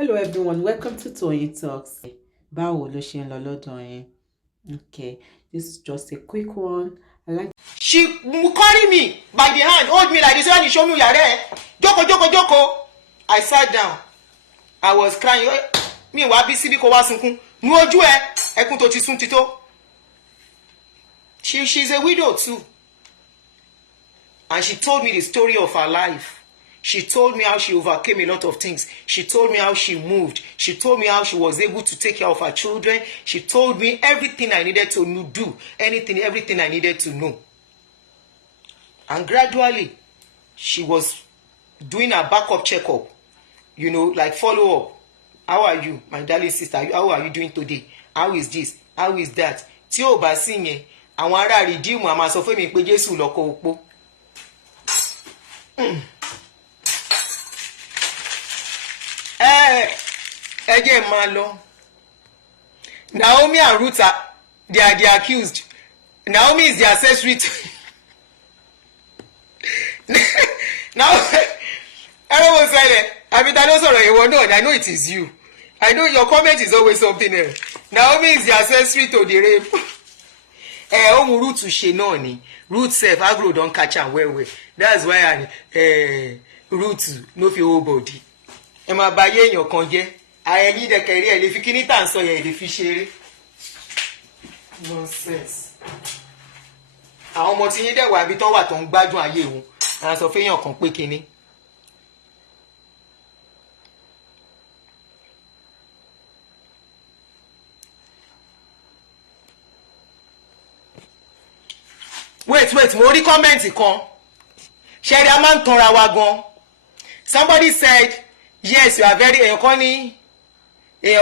Hello everyone, welcome to Toyeen Talks. Báwo ló ṣe ń lọ lọ́dọ̀ yín? Okay, this is just a quick one. She carry me by the hand, hold me like this when he show me yare. Joko. I sat down. I was crying. Mi wa bi síbí kó wá sunkún. Nu ojú ẹ, ẹkún tó ti sun ti tó. She's a widow too. And she told me the story of her life. She told me how she overcame a lot of things. She told me how she moved. She told me how she was able to take care of her children. She told me everything I needed to do, everything I needed to know. And gradually, she was doing a backup checkup, like follow up. How are you, my darling sister? How are you doing today? How is this? How is that? Tí ó bá sí yẹn, àwọn ará Redeem a máa sọ fún mi pé Jesu lọ́kọ opó. Ẹ jẹ́ máa lọ. Naomi and Ruth they are the accused. Naomi is the accessory to now everyone said I mean, I know sorry, no, I know it is you. I know your comment is always something else. Naomi is the accessory to the rape. Ruth ṣe náà ni. Ruth self agro don catch am well. That's why Ruth no fit hold body. Ẹ máa bá yé èèyàn kan jẹ́. Ayẹyẹ dẹ̀kẹ̀rí ẹ̀ lè fi kíní tà ń sọ yẹn lè fi ṣeré. Nonsense. Àwọn ọmọ tí yín dẹ̀ wà bí tán wà tó ń gbádùn ayé wọn. A sọ fẹ́yàn kan pé kíní. Wait, mo rí comment kan. Ṣẹ́rí a máa ń tanra wa gan. Somebody said, yes, you are very èèyàn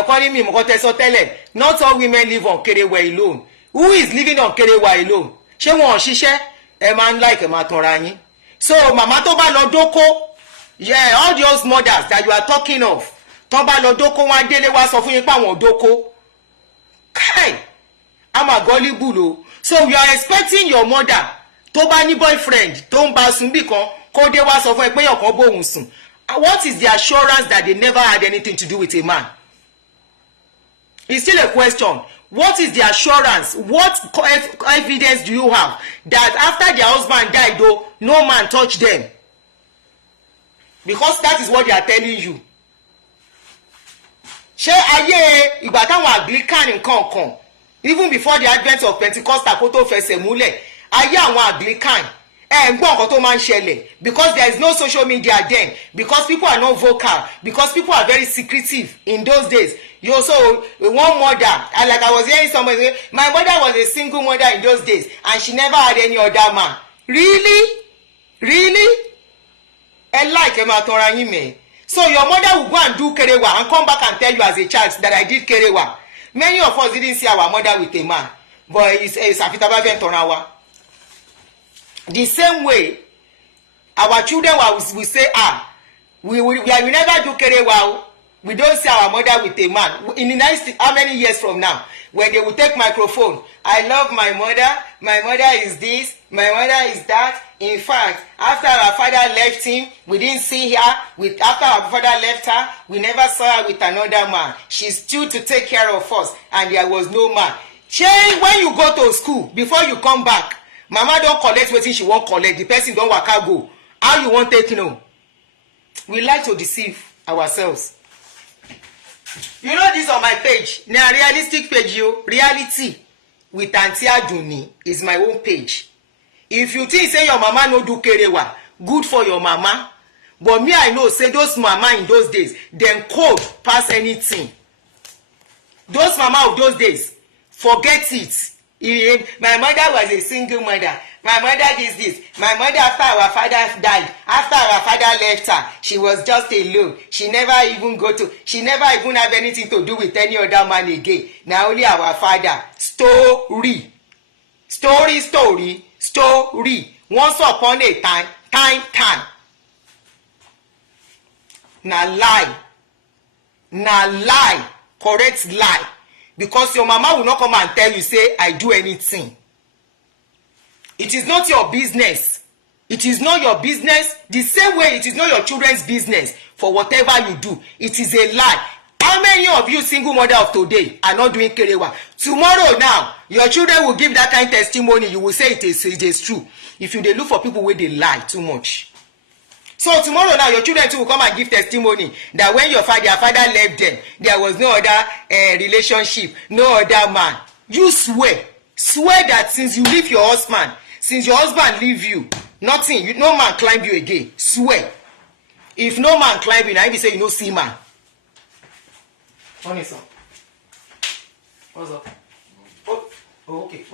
kan ní mi mo kọ́ tẹ́sọ tẹ́lẹ̀. Not all women live on Kerewa alone. Who is living on Kerewa alone? Ṣé wọn ò ṣiṣẹ́? Ẹ máa ń like ẹ máa tanra yín. So màmá tó bá lọ dóko, yeah, all those mothers that you are talking of, tó bá lọ dóko wọn délé wá sọ fún yín pé àwọn dóko. Kai, I'm a gullible o. So you are expecting your mother tó bá ní boyfriend tó ń bá sùn bí kan kó dé wá sọ fún ẹ pé ọ̀kan bóun sùn. What is the assurance that they never had anything to do with a man? It's still a question. What is the assurance? What evidence do you have that after their husband died though, no man touched them? Because that is what they are telling you. Ṣé ayé ìgbà táwọn Anglican nǹkan kan, even before the advent of Pentecostal kó tó fẹsẹ̀ múlẹ̀, ayé àwọn Anglican ń gbọ́ nǹkan tó máa ń ṣẹlẹ̀, because there is no social media then, because people are not vocal, because people are very secretive in those days. You also one mother, like I was hearing someone say, my mother was a single mother in those days and she never had any other man. Really? ẹ like ẹ máa tanra yín mẹ́. So your mother will go and do Kerewa and come back and tell you as a child that I did Kerewa. Many of us didn't see our mother with a man, but it's àfitaba fẹ́ tanra wa. The same way our children will say, we never do Kerewa. We don't see our mother with a man. In the next how many years from now, when they will take microphone, I love my mother is this, my mother is that. In fact, after our father left him, we didn't see her after our father left her, we never saw her with another man. She stood to take care of us and there was no man. When you go to school, before you come back, mama don't collect wetin she won't collect, the person don't waka go. How you won't take know? We like to deceive ourselves. You know this on my page, na realistic page yo, reality with Aunty Adunni is my own page. If you think say your mama no do Kerewa, good for your mama. But me I know say those mama in those days, them cold pass anything. Those mama of those days, forget it. My mother was a single mother. My mother is this. My mother, after our father died, after our father left her, she was just alone. She never even have anything to do with any other man again. Now only our father. Story. Once upon a time. Na lie. Correct lie. Because your mama will not come and tell you, say, I do anything. It is not your business. It is not your business. The same way it is not your children's business for whatever you do. It is a lie. How many of you single mother of today are not doing kerewa? Tomorrow now, your children will give that kind of testimony. You will say it is true. If you dey look for people where they lie too much. So tomorrow now, your children too will come and give testimony that when their father left them, there was no other relationship, no other man. You swear that since you leave your husband, since your husband leave you, nothing, no man climb you again. Swear. If no man climb you, now you say you no see man. Honey, son. What's up? Oh, okay.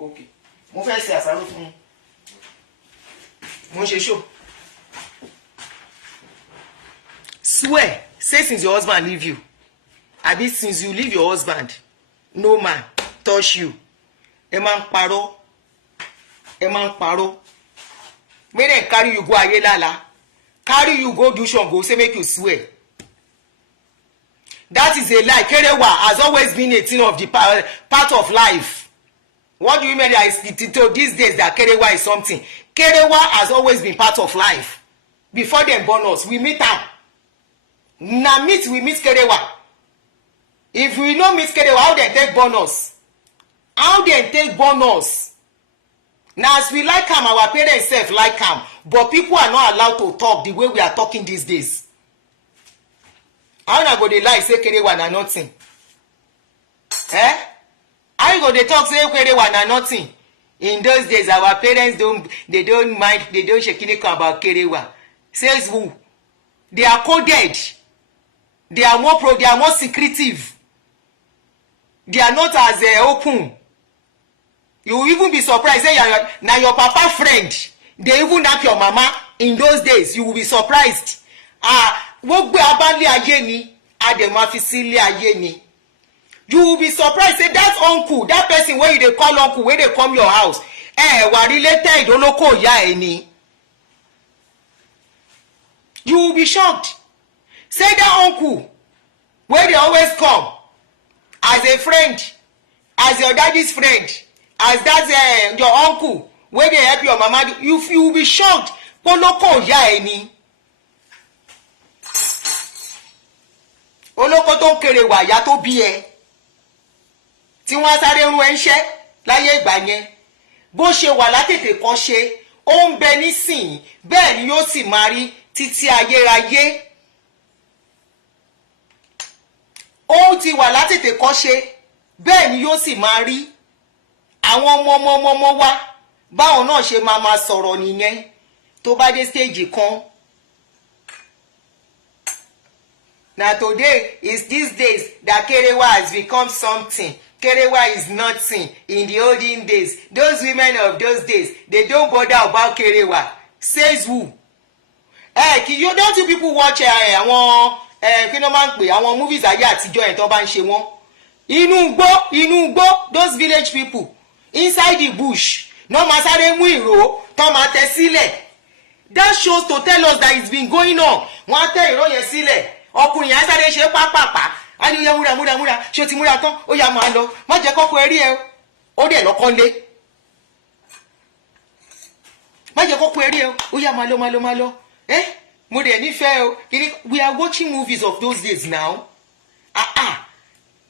Okay. Mo fẹ́ ṣe àṣàrò fún un. Mo ṣe show. Swear, say since your husband leave you, abi since you leave your husband, no man touch you. Ẹ máa ń parọ́. Make dem carry you go Ayelala. Carry you go do Shango, say make you swear. That is a lie. Kerewa has always been a thing of the part of life. What do you mean that these days that Kerewa is something? Kerewa has always been part of life. Before them born us, we meet am. Na we meet Kerewa. If we no meet Kerewa, how they take bonus? How they take bonus? Now as we like am, our parents self like am, but people are not allowed to talk the way we are talking these days. How na go dey lie say Kerewa na nothing? How you go dey talk say Kerewa na nothing? In those days, our parents don't mind, they don't shekini about Kerewa. Says who? They are coded. They are more secretive. They are not as open. You will even be surprised. Say now your papa friend, they even knock your mama. In those days, you will be surprised. You will be surprised. Say that uncle, that person where they call uncle, where they come your house, were related, oloko ya eni. You will be shocked. Say that uncle, where they always come, as a friend, as your daddy's friend, as that's your uncle, where they help your mama, you will be shocked. Oloko ya eni. Oloko tó Kerewa ya tó bí ẹ. Tí wọ́n sáré rún ẹ ńṣẹ́ láyé ìgbà yẹn. Bó ṣe wà látètè kan ṣe, ó ń bẹ nísìnyí, bẹ́ẹ̀ ni yóò sì máa rí títí ayérayé. Ó ti wà látètè kan ṣe, bẹ́ẹ̀ ni yóò sì máa rí. Àwọn ọmọ wa báwọn náà ṣe máa sọ̀rọ̀ nìyẹn tó bá dé stage kan. Now today is these days that Kerewa has become something. Kerewa is nothing. In the olden days, those women of those days, they don't bother about Kerewa. Says who? Don't you people watch àwọn kí ló máa ń pè àwọn movies ayé àtijọ́ ẹ̀ tó bá ń ṣe wọ́n? Inú igbó, those village people inside the bush. No máa sáré mú ìró tó máa tẹ sílẹ̀. That shows to tell us that it's been going on. Wọ́n á tẹ ìró yẹn sílẹ̀. Ọkùnrin yẹn sáré ṣe pápápá. A ní yẹ múra ṣé o ti múra tán ó yá máa lọ má jẹ́ kọ́kọ́ ẹ rí ẹ ó dẹ̀ lọ́kọ́ lé má jẹ́ kọ́kọ́ ẹ rí ẹ ó yá máa lọ mo dẹ̀ nífẹ̀ẹ́ o we are watching movies of those days now.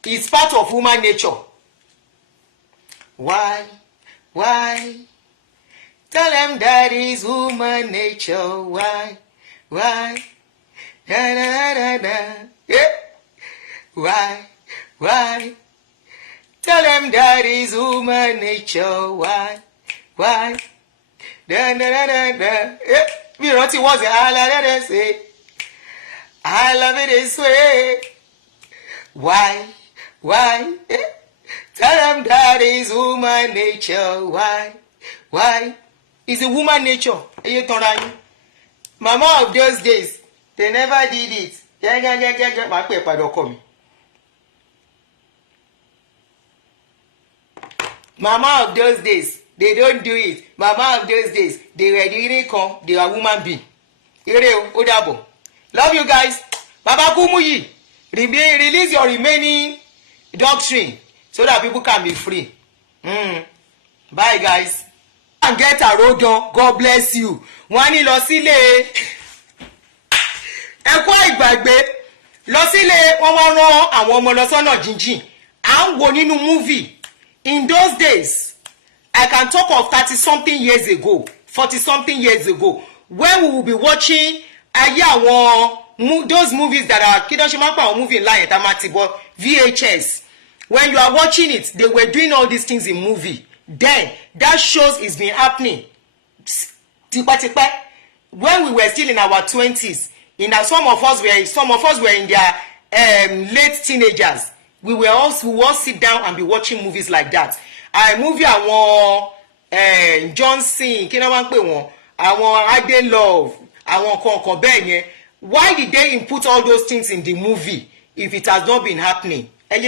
It's part of human nature. Why tell them that is human nature. Why yeah. Why? Tell them that is human nature. Why? Da. You know what it was? I say, I love it this way. Why? Tell them that is human nature. Why? It's a woman nature. Mama of those days, they never did it. My paper don't come. Mama of those days, they don't do it. Mama of those days, they didn't come. They are woman being. Love you guys. Baba Kumuyi, release your remaining doctrine so that people can be free. Bye guys. and get àròdàn, God bless you. Wọ́n á ní lọ sílé ẹ̀kọ́ ìgbàgbé, lọ sílé wọ́n wá rán àwọn ọmọ lọ sọ́nà jíjìn. À ń wo nínú movie. In those days, I can talk of 30-something years ago, 40-something years ago, when we will be watching ayé àwọn those movies that are kí ló ṣe máa ń pa àwọn movie ńlá yẹn tá máa ti bọ VHS. When you are watching it, they were doing all these things in movie. Then that shows it's been happening tipẹ́tipẹ́. When we were still in our 20s, some of us were in their late teenagers. We will all sit down and be watching movies like that. Movie àwọn Johnson kí ni wọ́n ń pè wọ́n, àwọn Ade Love, àwọn kọ̀ọ̀kan bẹ́ẹ̀ yẹn. Why did they input all those things in the movie if it has not been happening? I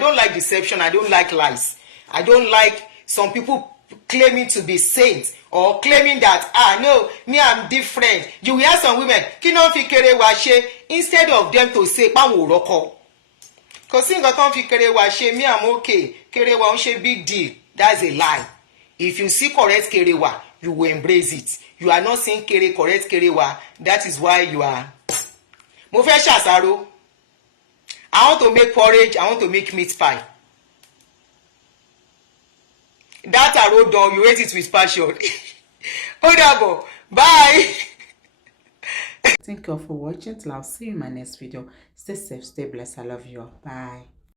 don't like deception. I don't like lies. I don't like some people claiming to be saints or claiming that no, me I'm different. You will hear some women kí ló ń fi Kerewa ṣe instead of them to say páwọn ò rọ́kọ. Kò sí nǹkan tó ń fi Kerewa ṣe, me I'm okay. Kerewa ń ṣe big deal. That's a lie. If you see correct Kerewa, you will embrace it. You are not seeing correct Kerewa. That is why you are. Mo fẹ́ ṣàṣàrò. I want to make porridge. I want to make meat pie. That àròdàn, you ate it with passion. Ó dàbọ̀. Bye. Thank you all for watching. Till I'll see you in my next video. Stay safe, stay blessed. I love you all. Bye.